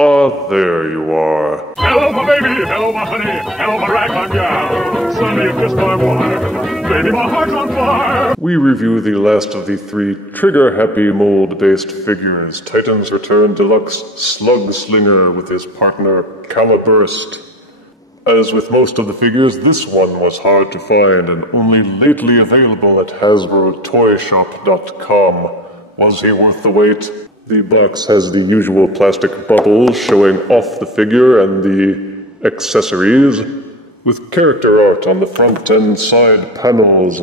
Ah, there you are. Hello, my baby. Hello, my honey. Hello, my ragtime gal. Son, you've kissed my wife. Baby, my heart's on fire. We review the last of the 3 trigger-happy mold-based figures. Titan's Return Deluxe Slugslinger with his partner Caliburst. As with most of the figures, this one was hard to find and only lately available at HasbroToyShop.com. Was he worth the wait? The box has the usual plastic bubble showing off the figure and the accessories, with character art on the front and side panels.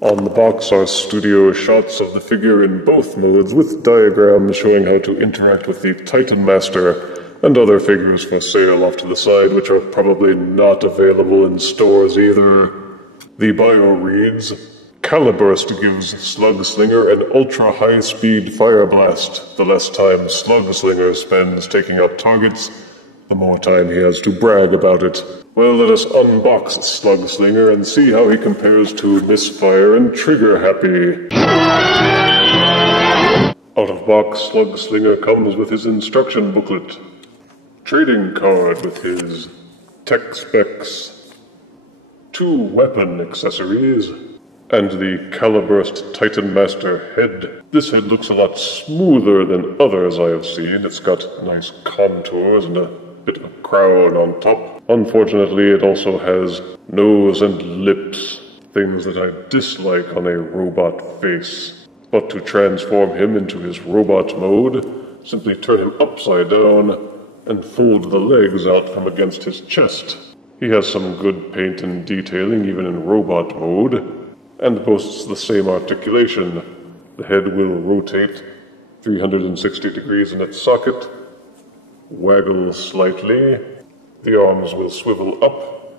On the box are studio shots of the figure in both modes, with diagrams showing how to interact with the Titan Master, and other figures for sale off to the side, which are probably not available in stores either. The bio reads, Caliburst gives Slugslinger an ultra-high-speed fire blast. The less time Slugslinger spends taking out targets, the more time he has to brag about it. Well, let us unbox Slugslinger and see how he compares to Misfire and Trigger Happy. Out of box, Slugslinger comes with his instruction booklet, trading card with his tech specs, 2 weapon accessories, and the Caliburst Titan Master head. This head looks a lot smoother than others I have seen. It's got nice contours and a bit of a crown on top. Unfortunately, it also has nose and lips, things that I dislike on a robot face. But to transform him into his robot mode, simply turn him upside down and fold the legs out from against his chest. He has some good paint and detailing even in robot mode, and boasts the same articulation. The head will rotate 360 degrees in its socket, waggle slightly, the arms will swivel up,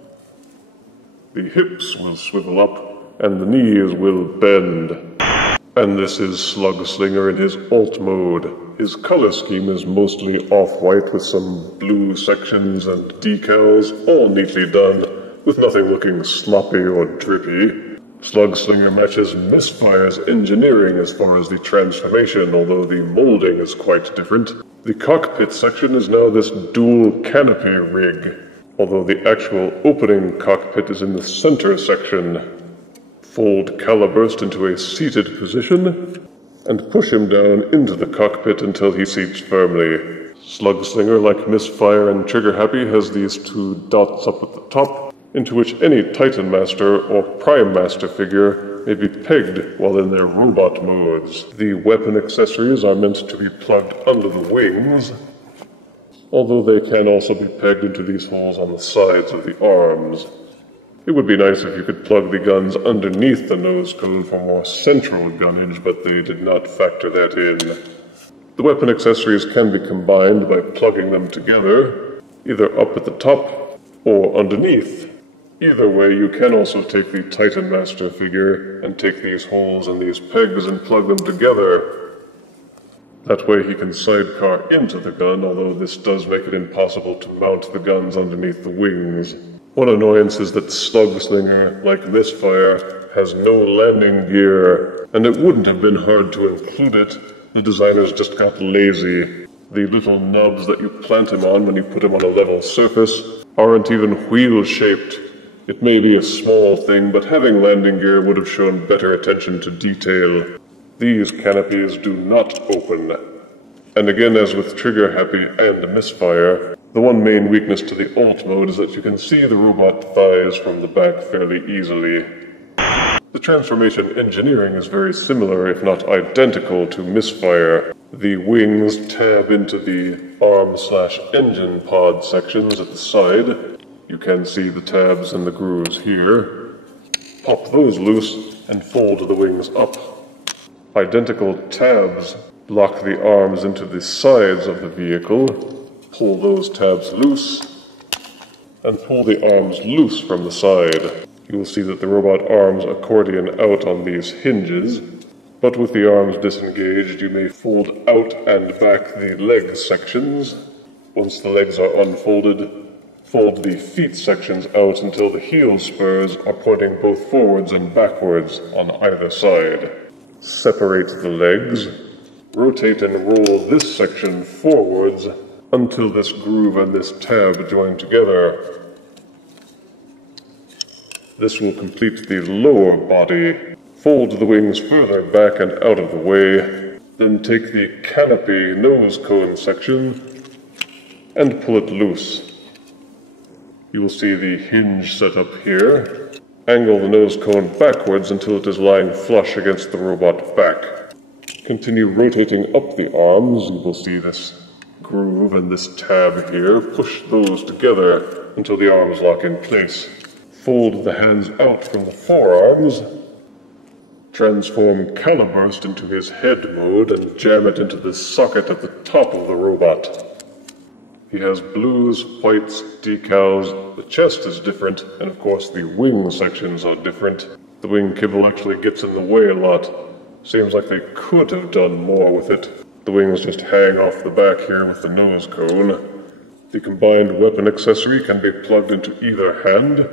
the hips will swivel up, and the knees will bend. And this is Slugslinger in his alt mode. His color scheme is mostly off-white with some blue sections and decals, all neatly done, with nothing looking sloppy or drippy. Slugslinger matches Misfire's engineering as far as the transformation, although the molding is quite different. The cockpit section is now this dual canopy rig, although the actual opening cockpit is in the center section. Fold Caliburst into a seated position, and push him down into the cockpit until he seats firmly. Slugslinger, like Misfire and Trigger Happy, has these 2 dots up at the top, into which any Titan Master or Prime Master figure may be pegged while in their robot modes. The weapon accessories are meant to be plugged under the wings, although they can also be pegged into these holes on the sides of the arms. It would be nice if you could plug the guns underneath the nose cone for more central gunnage, but they did not factor that in. The weapon accessories can be combined by plugging them together, either up at the top or underneath. Either way, you can also take the Titan Master figure and take these holes and these pegs and plug them together. That way he can sidecar into the gun, although this does make it impossible to mount the guns underneath the wings. One annoyance is that Slugslinger, like Misfire, has no landing gear, and it wouldn't have been hard to include it. The designers just got lazy. The little nubs that you plant him on when you put him on a level surface aren't even wheel-shaped. It may be a small thing, but having landing gear would have shown better attention to detail. These canopies do not open. And again, as with Trigger Happy and Misfire, the one main weakness to the alt mode is that you can see the robot thighs from the back fairly easily. The transformation engineering is very similar, if not identical, to Misfire. The wings tab into the arm/engine pod sections at the side. You can see the tabs and the grooves here. Pop those loose and fold the wings up. Identical tabs lock the arms into the sides of the vehicle. Pull those tabs loose, and pull the arms loose from the side. You will see that the robot arms accordion out on these hinges, but with the arms disengaged, you may fold out and back the leg sections. Once the legs are unfolded, fold the feet sections out until the heel spurs are pointing both forwards and backwards on either side. Separate the legs, rotate and roll this section forwards, until this groove and this tab join together. This will complete the lower body. Fold the wings further back and out of the way. Then take the canopy nose cone section and pull it loose. You will see the hinge set up here. Angle the nose cone backwards until it is lying flush against the robot back. Continue rotating up the arms. You will see this groove and this tab here. Push those together until the arms lock in place. Fold the hands out from the forearms. Transform Caliburst into his head mode and jam it into the socket at the top of the robot. He has blues, whites, decals, the chest is different, and of course the wing sections are different. The wing kibble actually gets in the way a lot. Seems like they could have done more with it. The wings just hang off the back here with the nose cone. The combined weapon accessory can be plugged into either hand,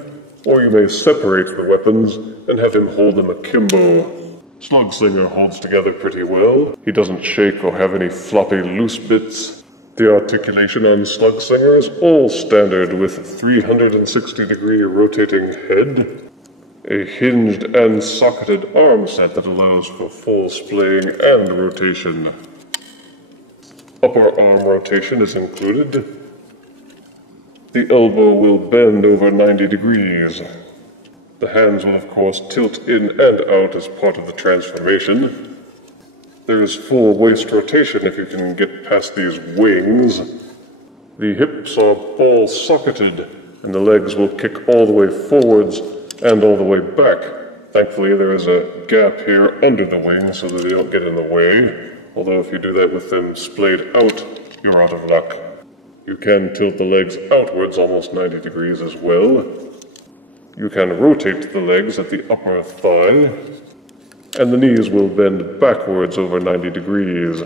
or you may separate the weapons and have him hold them akimbo. Slugslinger holds together pretty well. He doesn't shake or have any floppy loose bits. The articulation on Slugslinger is all standard with 360-degree rotating head, a hinged and socketed arm set that allows for full splaying and rotation. Upper arm rotation is included. The elbow will bend over 90 degrees. The hands will of course tilt in and out as part of the transformation. There is full waist rotation if you can get past these wings. The hips are ball socketed, and the legs will kick all the way forwards and all the way back. Thankfully there is a gap here under the wings so that they don't get in the way, although if you do that with them splayed out, you're out of luck. You can tilt the legs outwards almost 90 degrees as well. You can rotate the legs at the upper thigh, and the knees will bend backwards over 90 degrees.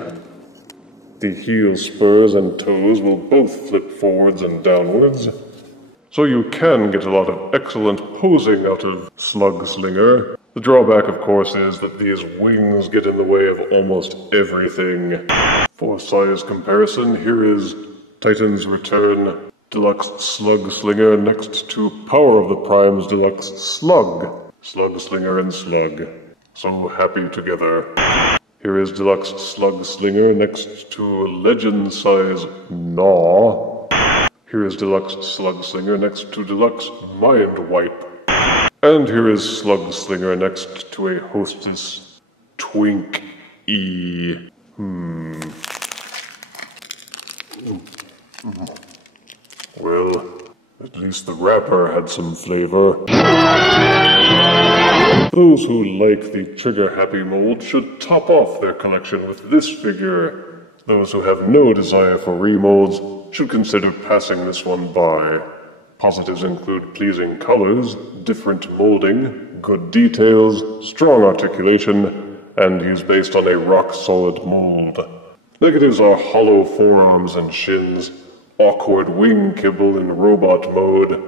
The heel spurs and toes will both flip forwards and downwards, so you can get a lot of excellent posing out of Slugslinger. The drawback, of course, is that these wings get in the way of almost everything. For size comparison, here is Titan's Return Deluxe Slugslinger next to Power of the Primes Deluxe Slug. Slugslinger and Slug. So happy together. Here is Deluxe Slugslinger next to Legend Size Gnaw. Here is Deluxe Slugslinger next to Deluxe Mind Wipe. And here is Slugslinger next to a Hostess Twink E. Well, at least the wrapper had some flavor. Those who like the trigger-happy mold should top off their collection with this figure. Those who have no desire for remolds should consider passing this one by. Positives include pleasing colors, different molding, good details, strong articulation, and he's based on a rock-solid mold. Negatives are hollow forearms and shins, awkward wing kibble in robot mode,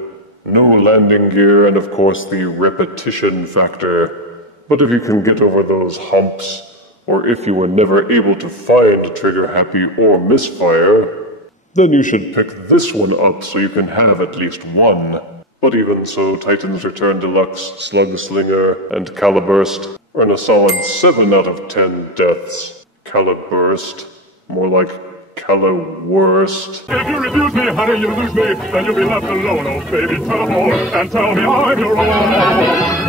no landing gear, and of course the repetition factor. But if you can get over those humps, or if you were never able to find Trigger Happy or Misfire, then you should pick this one up so you can have at least one. But even so, Titan's Return Deluxe, Slugslinger, and Caliburst earn a solid 7 out of 10 deaths. Caliburst, more like Caliworst. If you refuse me, honey, you lose me, then you'll be left alone, oh baby, tell them all, and tell me I'm your own.